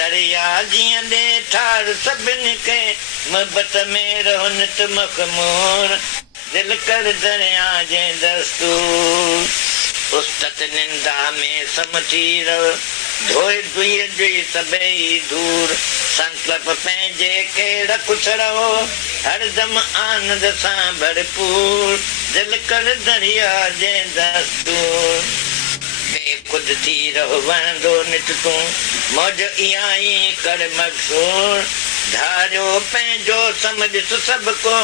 दरिया जीअं दे ठार सभिनि खे मोहबत में रहो नित मखमूर दिल कर दरिया जे दस्तूर उस्तत निंदा में समझी रहो धोए दुई जुई सबई दूर संकल्प पंहिंजे खे रख रहो हर दम आनंद सां भरपूर दिल कर दरिया जे दस्तूर बेखुद थी रहो वहंदो नित तूं मौज इहा ई कर मक़सूर धारियो पंहिंजो समझ सभ को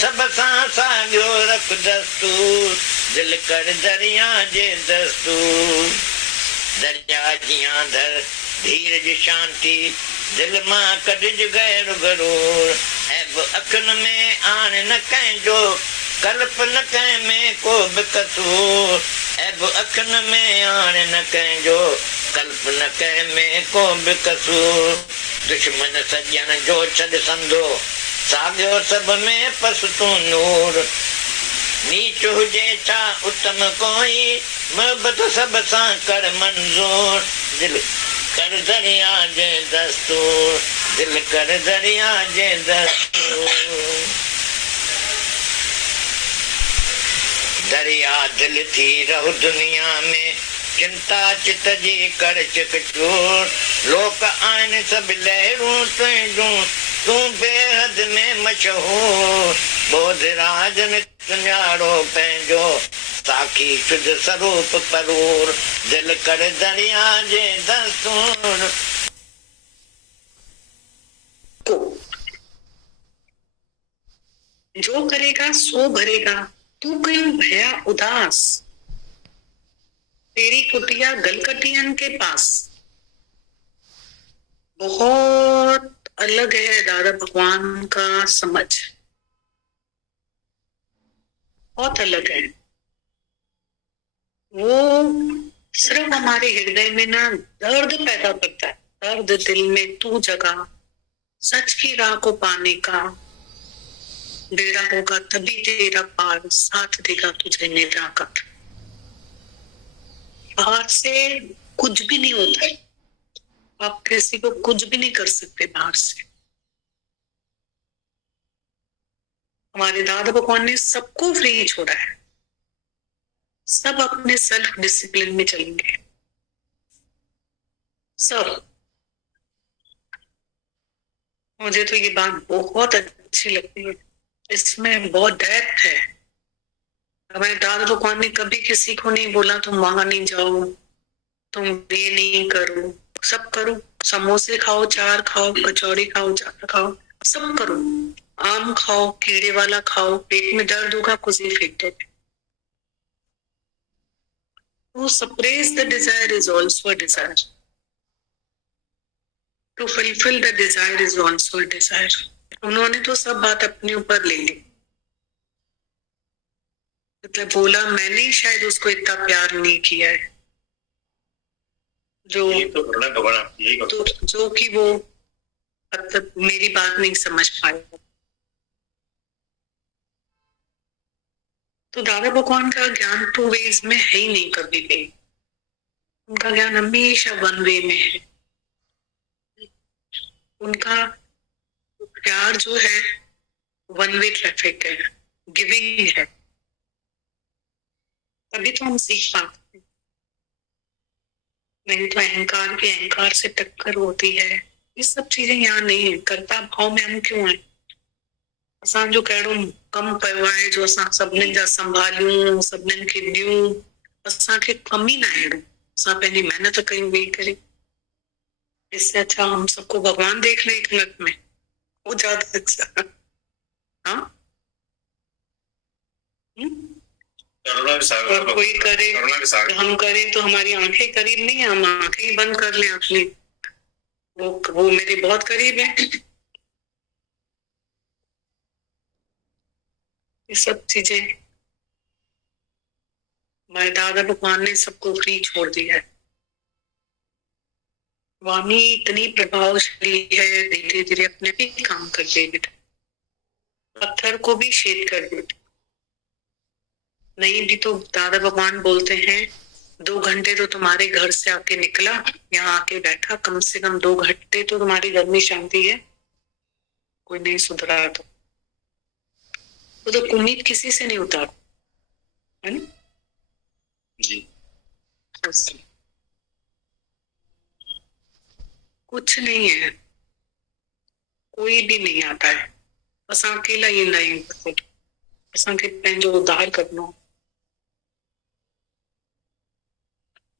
सभ सां साॻियो रख दस्तूर दिल कर दरिया जे दस्तूर दरिया जियां धर धीरज शांति दिल मां कढज गैर गरूर ऐब अखियुनि में आण न कंहिंजो कल्प न कंहिं में को बि कसूर ऐब अखियुनि में आण न कंहिंजो कल्प न कंहिं में को बि कसूर दुश्मन सॼण जो छॾ संदो साॻियो सभ में पसतूं नूर नीच हुजे छा उत्तम कोई मोहबत सब सां कर मंजूर दिल कर दरिया जे दस्तूर दिल कर दरिया जे दस्तूर दरिया दिल थी रहो दुनिया में चिंता चित जी कर चिकचूर लोक आहिनि सभु लहरूं तुंहिंजूं तूं बेहद में मशहूर बोध राजन सुञाणो पंहिंजो साखी शुद्ध स्वरूप परूर दिल कर दरिया जे दस्तूर जो करेगा सो भरेगा तू क्यों भया उदास तेरी कुटिया गलकटियन के पास। बहुत अलग है दादा भगवान का समझ, बहुत अलग है। वो सिर्फ हमारे हृदय में ना दर्द पैदा करता है, दर्द दिल में तू जगा सच की राह को पाने का बेड़ा होगा तभी तेरा पार साथ देगा तुझे निराकर। बाहर से कुछ भी नहीं होता है, आप किसी को कुछ भी नहीं कर सकते बाहर से। हमारे दादा भगवान ने सबको फ्री छोड़ा है, सब अपने सेल्फ डिसिप्लिन में चलेंगे सब। मुझे तो ये बात बहुत अच्छी लगती है, इसमें बहुत डेप्थ है। हमारे दादा भगवान ने कभी किसी को नहीं बोला तुम वहां नहीं जाओ, तुम ये नहीं करो, सब करो। समोसे खाओ, चार खाओ, कचौड़ी खाओ, चार खाओ, सब करो। आम खाओ, कीड़े वाला खाओ, पेट में दर्द होगा कुछ फेंक दो। To suppress the desire is also a desire. To fulfill the desire is also a desire. उन्होंने तो सब बात अपने ऊपर ले ली, मतलब बोला मैंने शायद उसको इतना प्यार नहीं किया है जो जो कि वो मतलब मेरी बात नहीं समझ पाएगा। तो दादा भगवान का ज्ञान टू वेज में है ही नहीं कभी भी, उनका ज्ञान हमेशा वन वे में है। उनका प्यार जो है वन वे ट्रैफिक है, गिविंग है, तभी तो हम सीख पाते हैं। नहीं तो अहंकार के अहंकार से टक्कर होती है। ये सब चीजें यहाँ नहीं है। कर्ता भाव में हम क्यों हैं? असांजो कहिड़ो कम पियो आहे जो असां सभिनीनि जा संभालियूं, सभिनीनि खे ॾियूं, असांखे कमी न आहे। असां पंहिंजी मेहनत कयूं वेही करे। इससे अच्छा हम सबको भगवान देख लें एक मिनट में, वो ज्यादा अच्छा। हाँ, और कोई करे तो हम करें तो हमारी आंखें करीब नहीं है, हम आंखें ही बंद कर लें अपनी। वो मेरे बहुत करीब है। ये सब चीजें हमारे दादा भगवान ने सबको फ्री छोड़ दिया है। वाणी इतनी प्रभावशाली है, धीरे धीरे अपने भी काम कर देगी, पत्थर को भी शेद कर देती। नहीं भी तो दादा भगवान बोलते हैं 2 घंटे तो तुम्हारे घर से आके निकला, यहाँ आके बैठा, कम से कम 2 घंटे तो तुम्हारे घर में शांति है। कोई नहीं सुधरा तो वो तो उम्मीद किसी से नहीं उतार, है ना जी। बस कुछ नहीं है, कोई भी नहीं आता है, बस अकेला ही नहीं, बस पंहिंजो उद्धार करना,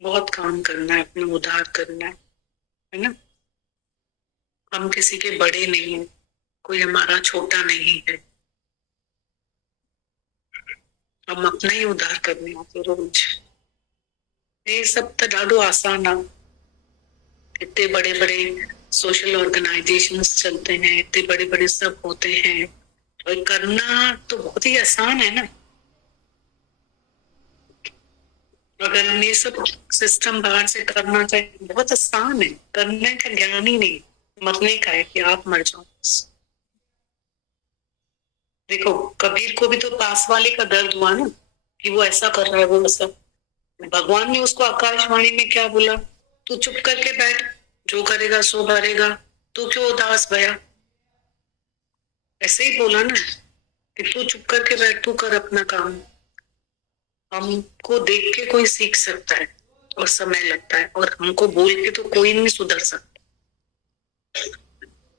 बहुत काम करना है, अपना उद्धार करना है ना। हम किसी के बड़े नहीं है, कोई हमारा छोटा नहीं है, हम अपना ही उद्धार करने आते रोज। ये सब तो ॾाढो आसान है, इतने बड़े बड़े सोशल ऑर्गेनाइजेशंस चलते हैं, इतने बड़े बड़े सब होते हैं, और करना तो बहुत ही आसान है ना। अगर हम ये सब सिस्टम बाहर से करना चाहे, बहुत आसान है, करने का ज्ञान ही नहीं, मरने का है कि आप मर जाओ। देखो कबीर को भी तो पास वाले का दर्द हुआ ना, कि वो ऐसा कर रहा है, वो ऐसा। भगवान ने उसको आकाशवाणी में क्या बोला, तू चुप करके बैठ, जो करेगा सो भरेगा, तू क्यों उदास भया। ऐसे ही बोला ना कि तू चुप करके बैठ, तू कर अपना काम। हमको देख के कोई सीख सकता है और समय लगता है, और हमको बोल के तो कोई नहीं सुधर सकता,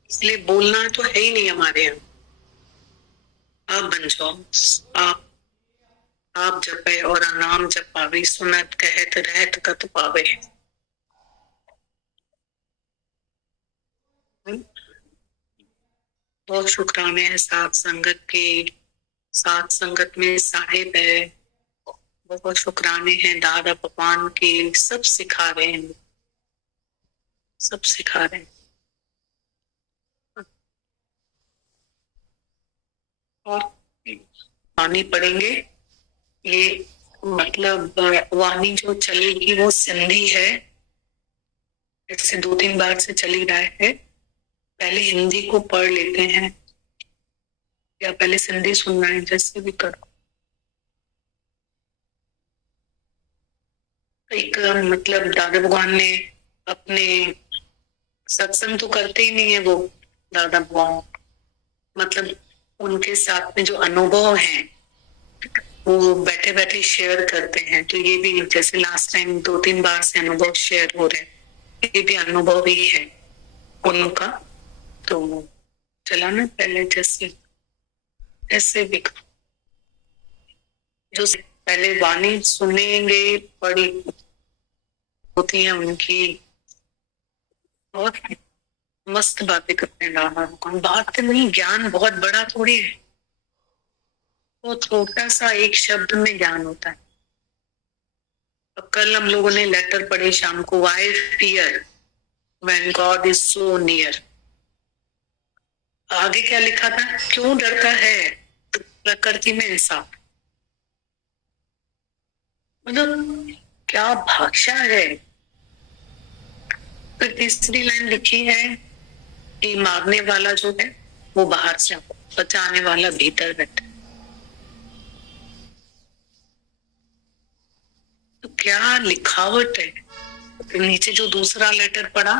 इसलिए बोलना तो है ही नहीं हमारे यहाँ। आप बन जाओ, आप जपे और नाम जपावे, सुनत कहत रहत कत पावे। बहुत शुक्राने हैं साथ संगत के, साथ संगत में साहिब है, बहुत शुक्राने हैं दादा भगवान के, सब सिखा रहे हैं, सब सिखा रहे हैं। और वाणी पढ़ेंगे, ये मतलब वाणी जो चलेगी वो सिंधी है, जैसे 2-3 बार से चली रहा है। पहले हिंदी को पढ़ लेते हैं या पहले सिंधी सुनना है, जैसे भी करो। एक मतलब दादा भगवान ने अपने सत्संग तो करते ही नहीं है वो दादा भगवान, मतलब उनके साथ में जो अनुभव है वो बैठे बैठे शेयर करते हैं। तो ये भी जैसे लास्ट टाइम 2-3 बार से अनुभव शेयर हो रहे हैं, ये भी अनुभव ही है उनका। तो चला ना पहले जैसे ऐसे भी जो पहले वाणी सुनेंगे, पढ़ी होती है उनकी, और मस्त बातें करते हैं दादा भगवान। बात नहीं, ज्ञान बहुत बड़ा थोड़ी है, वो छोटा सा एक शब्द में ज्ञान होता है। अब कल हम लोगों ने लेटर पढ़े शाम को, why fear when God is so near. आगे क्या लिखा था, क्यों डरता है प्रकृति में इंसाफ। मतलब क्या भाषा है। फिर तीसरी लाइन लिखी है कि मारने वाला जो है वो बाहर से, बचाने वाला भीतर बैठा। तो क्या लिखावट है। तो नीचे जो दूसरा लेटर पढ़ा,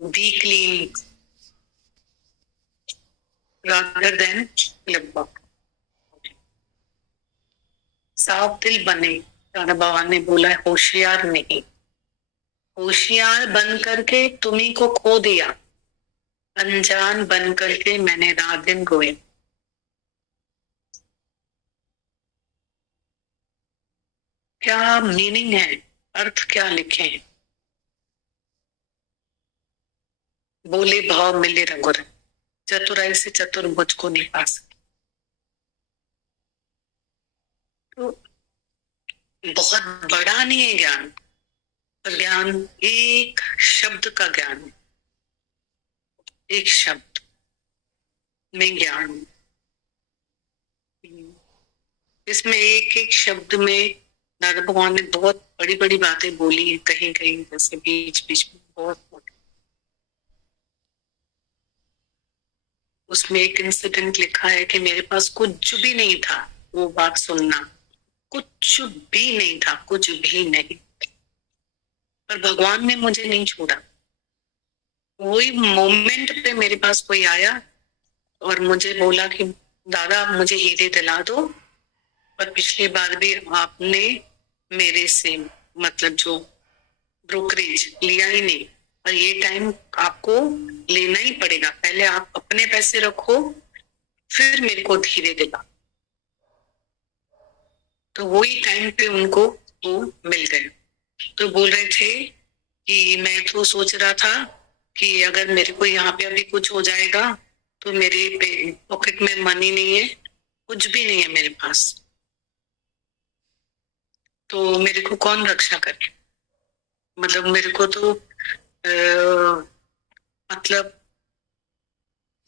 बी क्लीन rather than लिबक, साफ दिल बने। दादा बाबा ने बोला है होशियार नहीं, होशियार बन करके तुम्ही को खो दिया, अनजान बन करके मैंने रात दिन रोए। क्या मीनिंग है, अर्थ क्या लिखे हैं। बोले भाव मिले रघुर, चतुराई से चतुर्भुज को नहीं पा सकते। तो बहुत बड़ा नहीं है ज्ञान, पर ज्ञान एक शब्द का ज्ञान है, एक शब्द में ज्ञान। इसमें एक एक शब्द में दादा भगवान ने बहुत बड़ी बड़ी बातें बोली है, कहीं कहीं जैसे बीच बीच में बहुत। उसमें एक इंसिडेंट लिखा है कि मेरे पास कुछ भी नहीं था, वो बात सुनना, कुछ भी नहीं था, कुछ भी नहीं। पर भगवान ने मुझे नहीं छोड़ा। वही मोमेंट पे मेरे पास कोई आया और मुझे बोला कि दादा मुझे हीरे दिला दो, पर पिछली बार भी आपने मेरे से मतलब जो ब्रोकरेज लिया ही नहीं, और ये टाइम आपको लेना ही पड़ेगा। पहले आप अपने पैसे रखो, फिर मेरे को हीरे दिला। तो वही टाइम पे उनको वो मिल गए। तो बोल रहे थे कि मैं तो सोच रहा था कि अगर मेरे को यहाँ पे अभी कुछ हो जाएगा तो मेरे पॉकेट में मनी नहीं है, कुछ भी नहीं है मेरे पास, तो मेरे को कौन रक्षा करे। मतलब मेरे को तो मतलब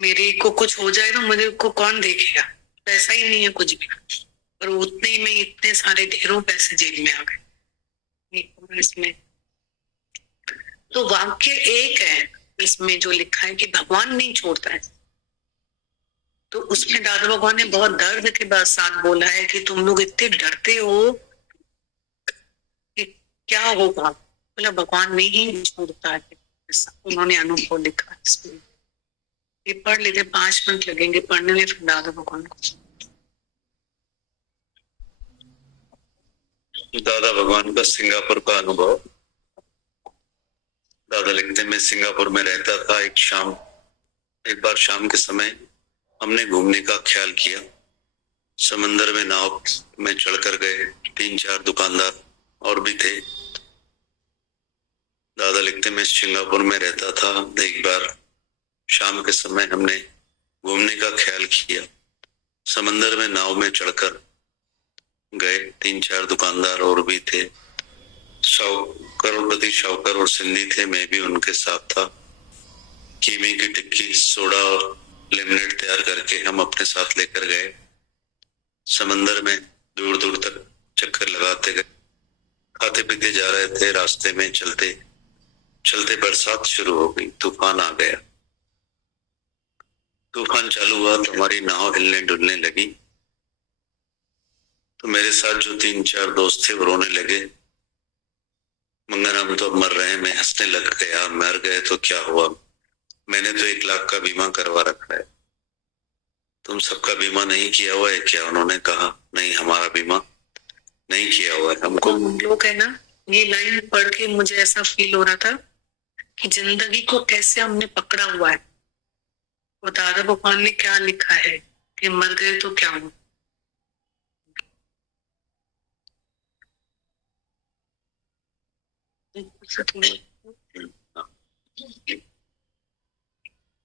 मेरे को कुछ हो जाए तो मुझे को कौन देखेगा, पैसा ही नहीं है कुछ भी। और उतने ही में इतने सारे ढेरों पैसे जेब में आ गए इसमें। तो वाक्य एक है इसमें जो लिखा है कि भगवान नहीं छोड़ता है। तो उसमें दादा भगवान ने बहुत दर्द के बाद साथ बोला है कि तुम लोग इतने डरते हो कि क्या होगा। बोला भगवान नहीं छोड़ता है। ऐसा उन्होंने अनुभव लिखा इसमें। ये पढ़ लेते, 5 मिनट लगेंगे पढ़ने में, फिर दादा भगवान को। दादा भगवान का सिंगापुर का अनुभव। दादा लिखते, मैं सिंगापुर में रहता था। एक बार शाम के समय हमने घूमने का ख्याल किया। समंदर में नाव में चढ़कर गए। 3-4 दुकानदार और भी थे। दादा लिखते, मैं सिंगापुर में रहता था। एक बार शाम के समय हमने घूमने का ख्याल किया। समंदर में नाव में चढ़कर गए। 3-4 दुकानदार और भी थे। करोड़पति शाहूकार और सिंधी थे, मैं भी उनके साथ था। कीमे की टिक्की, सोडा और लेमनेड तैयार करके हम अपने साथ लेकर गए। समंदर में दूर दूर तक चक्कर लगाते गए, खाते पीते जा रहे थे। रास्ते में चलते चलते बरसात शुरू हो गई, तूफान आ गया। तूफान चालू हुआ तो हमारी नाव हिलने डुलने लगी। तो मेरे साथ जो 3-4 दोस्त थे वो रोने लगे। मंगन हम तो मर रहे हैं। मैं हंसने लग गया, मर गए तो क्या हुआ, मैंने तो 1 लाख का बीमा करवा रखा है, तुम सबका बीमा नहीं किया हुआ है क्या? उन्होंने कहा नहीं, हमारा बीमा नहीं किया हुआ है। हमको लोग है ना, ये लाइन पढ़ के मुझे ऐसा फील हो रहा था कि जिंदगी को कैसे हमने पकड़ा हुआ है। वो दादा भगवान ने क्या लिखा है कि मर गए तो क्या हुआ।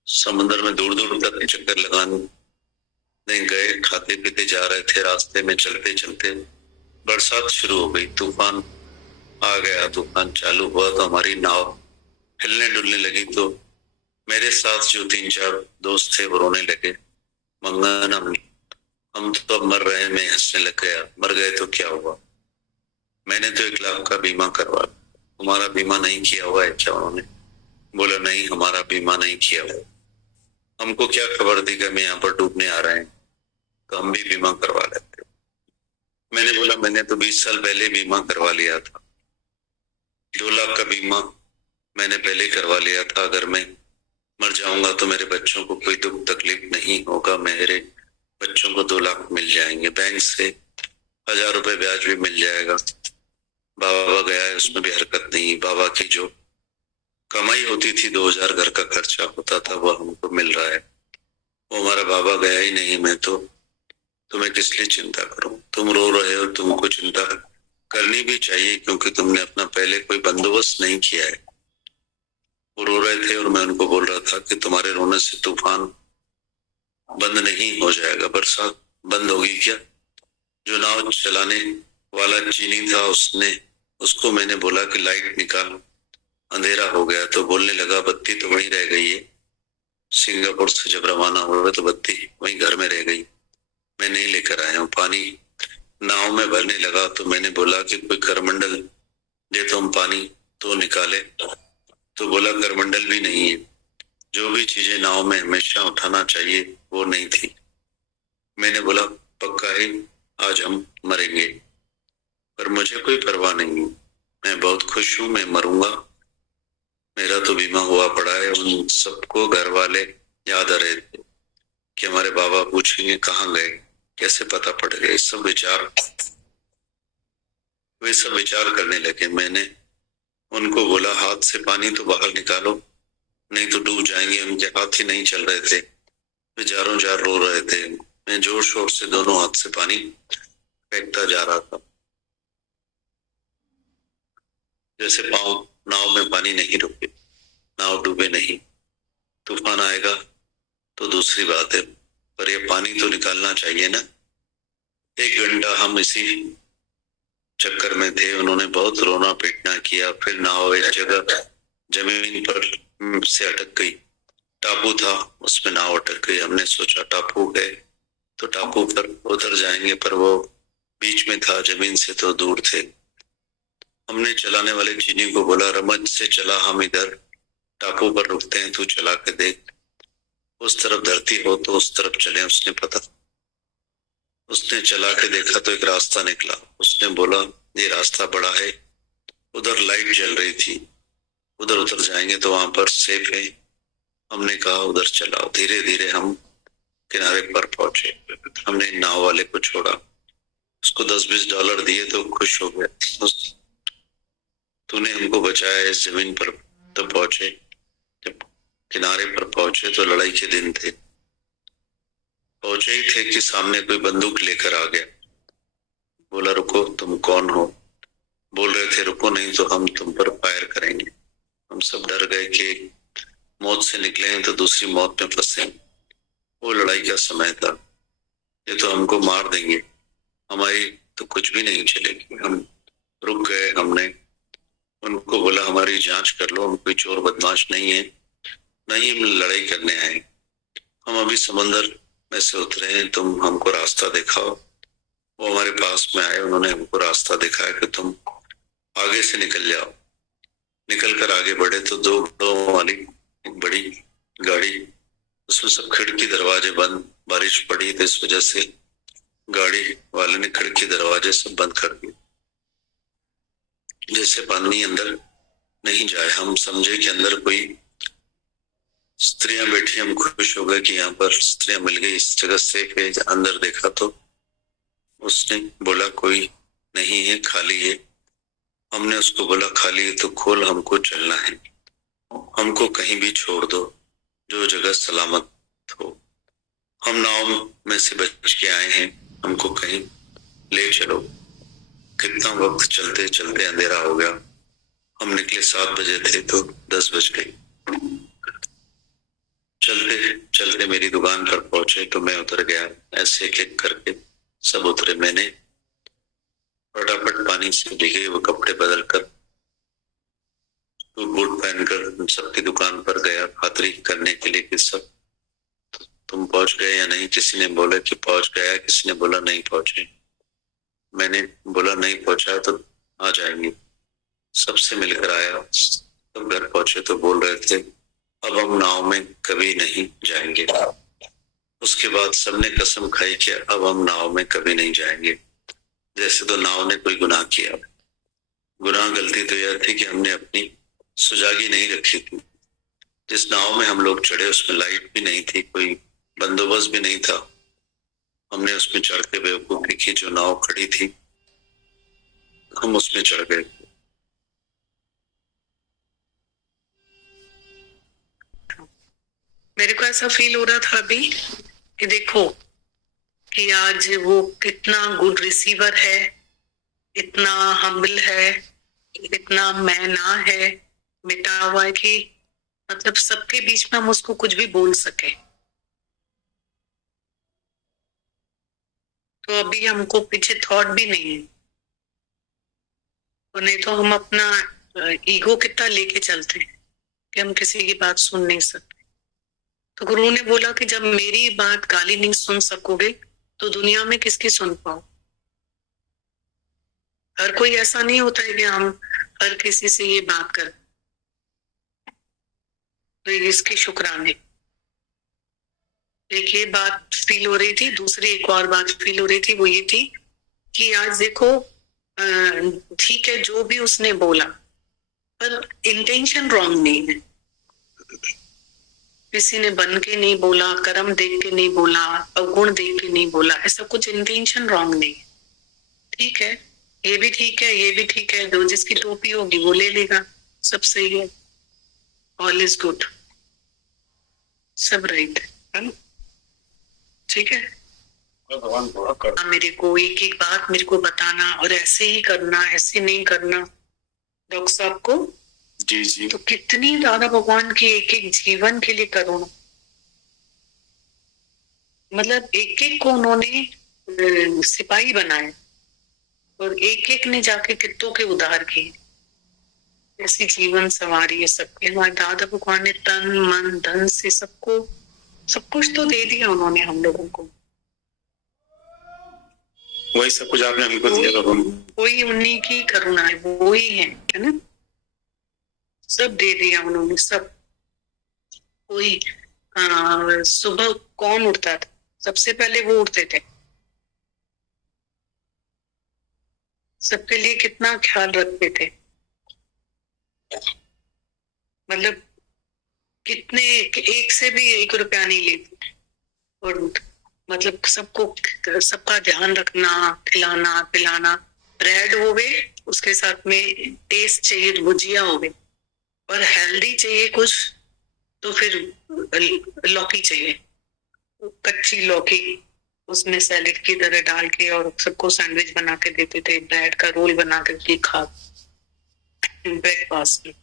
समंदर में दूर दूर तक चक्कर लगाने गए, खाते पीते जा रहे थे। रास्ते में चलते चलते बरसात शुरू हो गई, तूफान आ गया। तूफान चालू हुआ तो हमारी नाव हिलने डुलने लगी। तो मेरे साथ जो 3-4 दोस्त थे वो रोने लगे। मंगन हम तो अब मर रहे हैं। मैं हंसने लग गया, मर गए तो क्या हुआ, मैंने तो 1 लाख का बीमा करवा, तुम्हारा बीमा नहीं किया हुआ है क्या? उन्होंने बोला नहीं, हमारा बीमा नहीं किया हुआ। हमको क्या खबर थी कि हम यहाँ पर डूबने आ रहे हैं, तो हम भी बीमा करवा लेते। मैंने बोला मैंने तो 20 साल पहले बीमा करवा लिया था। 2 लाख का बीमा मैंने पहले करवा लिया था। अगर मैं मर जाऊंगा तो मेरे बच्चों को कोई दुख तकलीफ नहीं होगा। मेरे बच्चों को 2 लाख मिल जाएंगे, बैंक से 1000 रुपए ब्याज भी मिल जाएगा। बाबा गया है, उसमें भी हरकत नहीं। बाबा की जो कमाई होती थी 2000 घर का खर्चा होता था, वो हमको मिल रहा है। वो हमारा बाबा गया ही नहीं। मैं तो तुम्हें किस लिए चिंता करूं? तुम रो रहे हो, तुमको चिंता करनी भी चाहिए क्योंकि तुमने अपना पहले कोई बंदोबस्त नहीं किया है। वो रो रहे थे और मैं उनको बोल रहा था कि तुम्हारे रोने से तूफान बंद नहीं हो जाएगा। बरसात बंद होगी क्या? जो नाव चलाने वाला चीनी था उसको मैंने बोला कि लाइट निकाल, अंधेरा हो गया। तो बोलने लगा बत्ती तो वहीं रह गई है, सिंगापुर से जब रवाना हुआ तो बत्ती वहीं घर में रह गई, मैं नहीं लेकर आया हूँ। पानी नाव में भरने लगा तो मैंने बोला कि कोई करमंडल दे तो हम पानी तो निकाले। तो बोला करमंडल भी नहीं है। जो भी चीजें नाव में हमेशा उठाना चाहिए वो नहीं थी। मैंने बोला पक्का है आज हम मरेंगे। पर मुझे कोई परवाह नहीं है। मैं बहुत खुश हूँ। मैं मरूंगा, मेरा तो बीमा हुआ पड़ा है। उन सबको घर वाले याद आ रहे थे कि हमारे बाबा पूछेंगे कहाँ गए, कैसे पता पड़ गया। वे सब विचार करने लगे। मैंने उनको बोला, हाथ से पानी तो बाहर निकालो, नहीं तो डूब जाएंगे। उनके हाथ ही नहीं चल रहे थे, वे जारों जार रो रहे थे। मैं जोर शोर से दोनों हाथ से पानी फेंकता जा रहा था, जैसे पांव नाव में पानी नहीं रुके, नाव डूबे नहीं। तूफान आएगा तो दूसरी बात है, पर ये पानी तो निकालना चाहिए ना। 1 घंटा हम इसी चक्कर में थे। उन्होंने बहुत रोना पीटना किया। फिर नाव एक जगह जमीन पर से अटक गई। टापू था, उसमें नाव अटक गई। हमने सोचा टापू गए तो टापू पर उतर जाएंगे, पर वो बीच में था, जमीन से तो दूर थे। हमने चलाने वाले चीनी को बोला, रमज से चला, हम इधर टापू पर रुकते हैं, तू चला के देख, उस तरफ धरती हो तो उस तरफ चले। उसने चला के देखा तो एक रास्ता निकला। उसने बोला, ये रास्ता बड़ा है, उधर लाइट जल रही थी, उधर उतर जाएंगे तो वहां पर सेफ है। हमने कहा उधर चलाओ। धीरे धीरे हम किनारे पर पहुंचे। हमने नाव वाले को छोड़ा, उसको $10-20 दिए तो खुश हो गया। तूने हमको बचाया। इस जमीन पर तो पहुंचे। जब किनारे पर पहुंचे तो लड़ाई के दिन थे। पहुंचे ही थे कि सामने कोई बंदूक लेकर आ गया। बोला, रुको, तुम कौन हो? बोल रहे थे, रुको नहीं तो हम तुम पर फायर करेंगे। हम सब डर गए कि मौत से निकले हैं तो दूसरी मौत में फंसे। वो लड़ाई का समय था, ये तो हमको मार देंगे, हमारी तो कुछ भी नहीं चलेगी। हम रुक गए। हमने उनको बोला, हमारी जांच कर लो, हम कोई चोर बदमाश नहीं है, नहीं हम लड़ाई करने आए। हम अभी समंदर में से उतरे हैं, तुम हमको रास्ता दिखाओ। वो हमारे पास में आए, उन्होंने हमको रास्ता दिखाया कि तुम आगे से निकल जाओ। निकल कर आगे बढ़े तो 2 घोड़ों वाली एक बड़ी गाड़ी, उसमें सब खिड़की दरवाजे बंद। बारिश पड़ी तो इस वजह से गाड़ी वाले ने खिड़की दरवाजे सब बंद कर दिए, जैसे पानी अंदर नहीं जाए। हम समझे कि अंदर कोई स्त्रियां बैठी। हम खुश हो गए कि यहाँ पर स्त्रियां मिल गई, इस जगह सेफ है। अंदर देखा तो उसने बोला, कोई नहीं है, खाली है। हमने उसको बोला, खाली है तो खोल, हमको चलना है, हमको कहीं भी छोड़ दो, जो जगह सलामत हो। हम नाव में से बच के आए हैं, हमको कहीं ले चलो। कितना वक्त चलते चलते अंधेरा हो गया। हम निकले 7 बजे थे तो 10 बज गए। चलते चलते मेरी दुकान पर पहुंचे तो मैं उतर गया। ऐसे एक एक करके सब उतरे। मैंने फटाफट पानी से भीगे वो कपड़े बदल कर तो बूट पहनकर सबकी दुकान पर गया, खातरी करने के लिए कि सब तुम पहुंच गए या नहीं। किसी ने बोला कि पहुंच गया, किसी ने बोला नहीं पहुंचे। मैंने बोला नहीं पहुंचा तो आ जाएंगे। सबसे मिलकर आया। सब घर पहुंचे तो बोल रहे थे, अब हम नाव में कभी नहीं जाएंगे। उसके बाद सबने कसम खाई कि अब हम नाव में कभी नहीं जाएंगे। जैसे तो नाव ने कोई गुनाह किया। गुनाह गलती तो यह थी कि हमने अपनी सुजागी नहीं रखी थी। जिस नाव में हम लोग चढ़े उसमें लाइट भी नहीं थी, कोई बंदोबस्त भी नहीं था। हमने उसमें चढ़ के बेवकूफी की। जो नाव खड़ी थी हम उसमें चढ़ गए। मेरे को ऐसा फील हो रहा था अभी कि देखो कि आज वो कितना गुड रिसीवर है, इतना हम्बल है, इतना मैना है, मिटा हुआ है कि मतलब सबके बीच में हम उसको कुछ भी बोल सके। तो अभी हमको पीछे थॉट भी नहीं है, तो नहीं तो हम अपना ईगो कितना लेके चलते हैं कि हम किसी की बात सुन नहीं सकते। तो गुरु ने बोला कि जब मेरी बात गाली नहीं सुन सकोगे तो दुनिया में किसकी सुन पाओ। हर कोई ऐसा नहीं होता है कि हम हर किसी से ये बात कर। तो इसके शुक्राने। एक ये बात फील हो रही थी, दूसरी एक और बात फील हो रही थी, वो ये थी कि आज देखो ठीक है जो भी उसने बोला, पर इंटेंशन रॉन्ग नहीं है। किसी ने बन के नहीं बोला, कर्म देख के नहीं बोला, अवगुण देख के नहीं बोला, ऐसा कुछ इंटेंशन रॉन्ग नहीं है। ठीक है, ये भी ठीक है, ये भी ठीक है, जो जिसकी टोपी होगी वो ले लेगा, सब सही है, ऑल इज गुड, सब राइट है ना? ठीक है, मेरे को एक एक बात मेरे को बताना और ऐसे ही करना, ऐसे नहीं करना डॉक्टर साहब को। जी जी। तो कितनी ज्यादा भगवान के एक एक जीवन के लिए करुणा, मतलब एक एक को उन्होंने सिपाही बनाए और एक एक ने जाके कित्तों के उद्धार किए, ऐसी जीवन सवारी है सबके। हमारे दादा भगवान ने तन मन धन से सबको सब कुछ तो दे दिया उन्होंने हम लोगों को, वही सब कुछ आपने हमको दिया भगवान। वही उन्हीं की करुणा है, वो ही है ना, सब दे दिया उन्होंने सब। कोई सुबह कौन उठता था, सबसे पहले वो उठते थे, सबके लिए कितना ख्याल रखते थे, मतलब कितने, एक से भी 1 रुपया नहीं लेते, और मतलब सबको सबका ध्यान रखना, खिलाना पिलाना, ब्रेड हो गए उसके साथ में टेस्ट चाहिए, भुजिया हो गई, और हेल्दी चाहिए कुछ तो फिर लौकी चाहिए, कच्ची लौकी उसमें सैलेड की तरह डाल के, और सबको सैंडविच बना के देते थे, ब्रेड का रोल बना करके खा ब्रेकफास्ट में।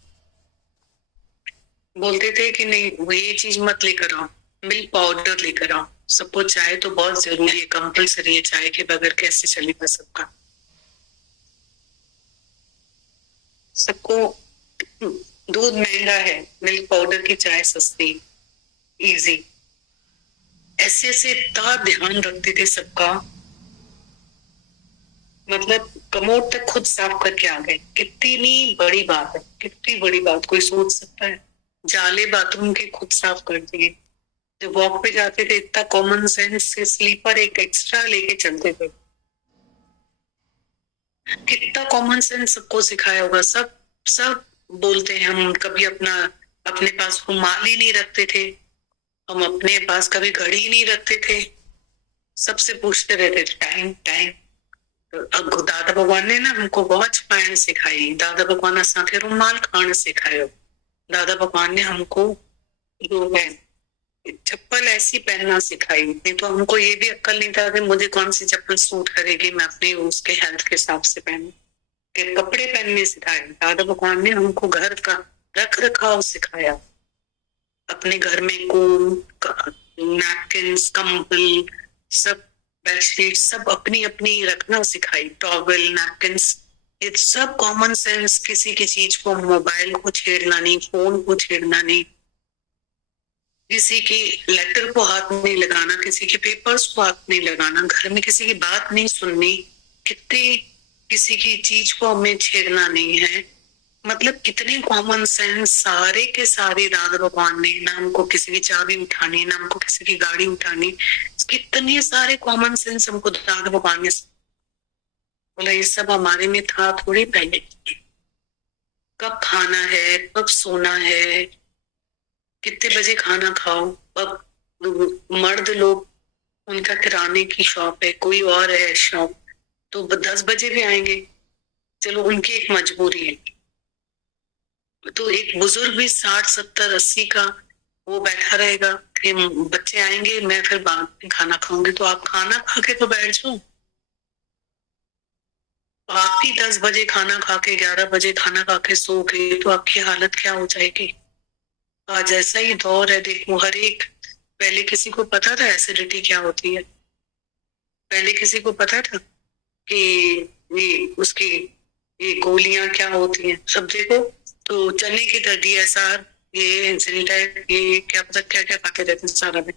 बोलते थे कि नहीं वो ये चीज मत लेकर आओ, मिल्क पाउडर लेकर आओ, सबको चाय तो बहुत जरूरी है, कंपल्सरी है, चाय के बगैर कैसे चलेगा सबका। सबको दूध महंगा है, मिल्क पाउडर की चाय सस्ती, इजी, ऐसे ऐसे इतना ध्यान रखते थे सबका, मतलब कमोड तक खुद साफ करके आ गए। कितनी बड़ी बात है, कितनी बड़ी बात, कोई सोच सकता है? जाले बाथरूम के खुद साफ कर दिए, जब वॉक पे जाते थे इतना कॉमन सेंस से स्लीपर एक एक्स्ट्रा लेके चलते थे, कितना कॉमन सेंस सबको सिखाया होगा। सब सब बोलते हैं हम कभी अपना अपने पास रुमाल ही नहीं रखते थे, हम अपने पास कभी घड़ी नहीं रखते थे, सबसे पूछते रहते थे टाइम टाइम। अब दादा भगवान ने ना हमको बहुत पायन सिखाई, दादा भगवान असांखे रुमाल खान सिखायो, दादा भगवान ने हमको जो है चप्पल ऐसी पहनना सिखाई, नहीं तो हमको ये भी अक्ल नहीं था कि मुझे कौन सी चप्पल सूट करेगी, मैं अपने उसके हेल्थ के हिसाब से पहनूं, कि कपड़े पहनने सिखाए। दादा भगवान ने हमको घर का रख रखाव सिखाया, अपने घर में कोम नैपकिन्स कंबल सब बेडशीट सब अपनी अपनी रखना सिखाई, टॉवल नैपकिन्स, ये सब कॉमन सेंस। किसी की चीज को, मोबाइल को छेड़ना नहीं, फोन को छेड़ना नहीं, किसी की लेटर को हाथ नहीं लगाना, किसी के पेपर्स को हाथ नहीं लगाना, घर में किसी की बात नहीं सुननी, कितनी किसी की चीज को हमें छेड़ना नहीं है, मतलब कितने कॉमन सेंस सारे के सारे दादा भगवान ने। ना हमको किसी की चाबी उठानी, ना हमको किसी की गाड़ी उठानी, कितने सारे कॉमन सेंस हमको दादा भगवान ने बोला। ये सब हमारे में था थोड़ी पहले, कब खाना है, कब सोना है, कितने बजे खाना खाओ। अब मर्द लोग, उनका किराने की शॉप है, कोई और है शॉप, तो 10 बजे भी आएंगे, चलो उनकी एक मजबूरी है। तो एक बुजुर्ग भी 60 70 80 का वो बैठा रहेगा कि बच्चे आएंगे मैं फिर बाद में खाना खाऊंगी, तो आप खाना खा के तो बैठ जाओ। आप ही 10 बजे खाना खा के 11 बजे खाना खा के सो गए तो आपकी हालत क्या हो जाएगी। आज ऐसा ही दौर है, देखो हर एक, पहले किसी को पता था एसिडिटी क्या होती है? पहले किसी को पता था कि ये उसकी ये गोलियां क्या होती हैं? सब देखो तो चने की तरह DSR, ये जिंटाइप, ये क्या पता क्या क्या खाते रहते हैं सारा दिन।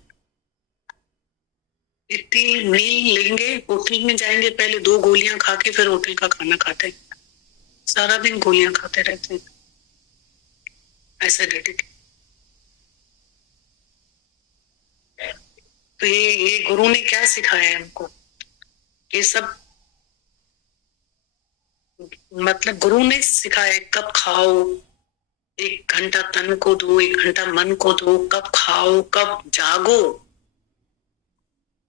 इतनी मील लेंगे, होटल में जाएंगे, पहले 2 गोलियां खा के फिर होटल का खाना खाते हैं, सारा दिन गोलियां खाते रहते हैं एसिडिटी। तो ये गुरु ने क्या सिखाया है हमको? ये सब मतलब गुरु ने सिखाया कब खाओ, 1 घंटा तन को दो, 1 घंटा मन को दो, कब खाओ कब जागो,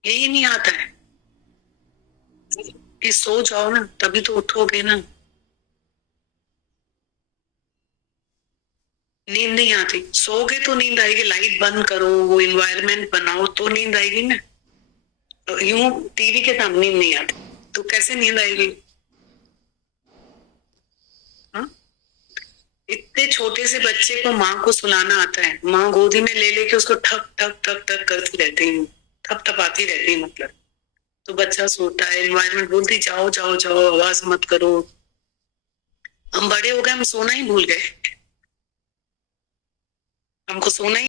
यही नहीं आता है कि सो जाओ ना तभी तो उठोगे ना। नींद नहीं आती, सोगे तो नींद आएगी, लाइट बंद करो, वो इन्वायरमेंट बनाओ तो नींद आएगी ना। तो यूं टीवी के सामने नींद नहीं आती तो कैसे नींद आएगी? हाँ? इतने छोटे से बच्चे को माँ को सुलाना आता है, माँ गोदी में ले लेके उसको ठक ठक ठक ठक करती रहती है, थप थपाती रहती है, मतलब तो बच्चा सोता है। एनवायरमेंट बोलती जाओ जाओ जाओ, आवाज मत करो। हम बड़े हो गए, हम सोना ही भूल गए, हमको सोना ही